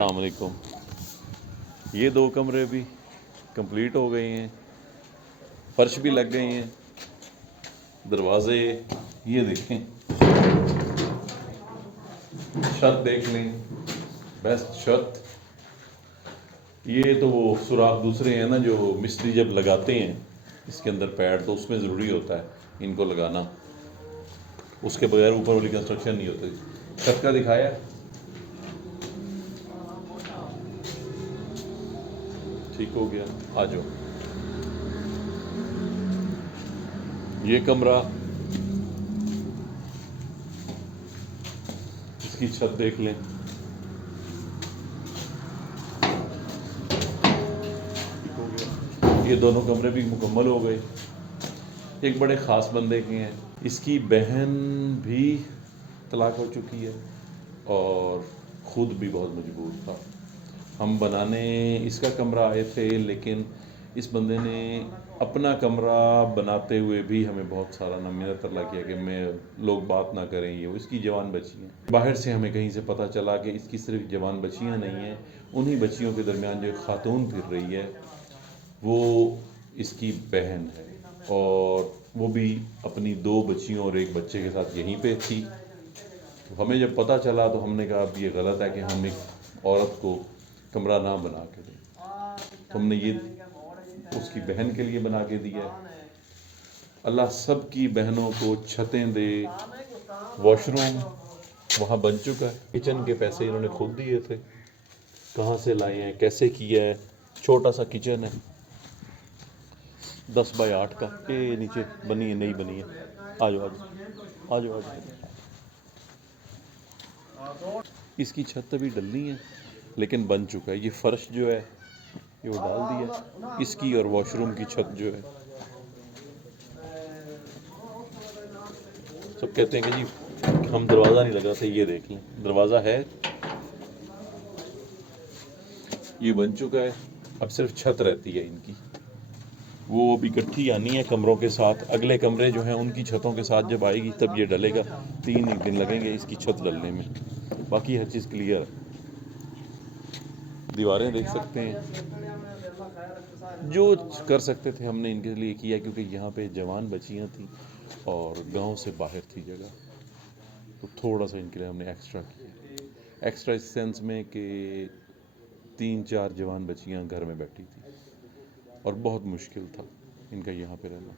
अस्सलाम वालेकुम। ये दो कमरे भी कंप्लीट हो गए हैं, फर्श भी लग गए हैं, दरवाजे ये देखें, छत देख लें, बेस्ट छत। ये तो वो सुराख दूसरे हैं ना जो मिस्त्री जब लगाते हैं इसके अंदर पैड, तो उसमें ज़रूरी होता है इनको लगाना, उसके बगैर ऊपर वाली कंस्ट्रक्शन नहीं होती। छत का दिखाया, ठीक हो गया। आ जाओ, ये कमरा, इसकी छत देख लें। ठीक हो गया। ये दोनों कमरे भी मुकम्मल हो गए। एक बड़े ख़ास बंदे के हैं, इसकी बहन भी तलाक हो चुकी है और ख़ुद भी बहुत मजबूर था। हम बनाने इसका कमरा आए थे, लेकिन इस बंदे ने अपना कमरा बनाते हुए भी हमें बहुत सारा ना मिन्नत तरला किया कि मैं लोग बात ना करें, ये इसकी जवान बच्चियाँ। बाहर से हमें कहीं से पता चला कि इसकी सिर्फ जवान बच्चियाँ नहीं हैं, उन्हीं बच्चियों के दरमियान जो एक ख़ातून फिर रही है वो इसकी बहन है, और वो भी अपनी दो बच्चियों और एक बच्चे के साथ यहीं पे थी। तो हमें जब पता चला तो हमने कहा अब ये गलत है कि हम एक औरत को कमरा ना बना के दें, तो हमने ये उसकी बहन के लिए बना के दिया है। अल्लाह सब की बहनों को छतें दे। वॉशरूम वहाँ बन चुका है, किचन के पैसे इन्होंने खुद दिए थे, कहाँ से लाए हैं कैसे किया है। छोटा सा किचन है 10 बाय 8 का, ये नीचे बनी है, नहीं बनी है। आ जाओ आ जाओ आ जाओ आ जाओ। इसकी छत अभी डलनी है लेकिन बन चुका है। ये फर्श जो है ये वो डाल दिया इसकी, और वॉशरूम की छत जो है, सब कहते हैं कि जी हम दरवाज़ा नहीं लगाते, ये देख लें दरवाज़ा है, ये बन चुका है। अब सिर्फ छत रहती है इनकी, वो अब इकट्ठी आनी है कमरों के साथ। अगले कमरे जो हैं उनकी छतों के साथ जब आएगी तब ये डलेगा। 3 दिन लगेंगे इसकी छत डलने में, बाकी हर चीज़ क्लियर। दीवारें देख सकते हैं, जो कर सकते थे हमने इनके लिए किया, क्योंकि यहाँ पे जवान बच्चियाँ थी और गांव से बाहर थी जगह, तो थोड़ा सा इनके लिए हमने एक्स्ट्रा किया। एक्स्ट्रा इस सेंस में कि 3-4 जवान बच्चियाँ घर में बैठी थी और बहुत मुश्किल था इनका यहाँ पे रहना।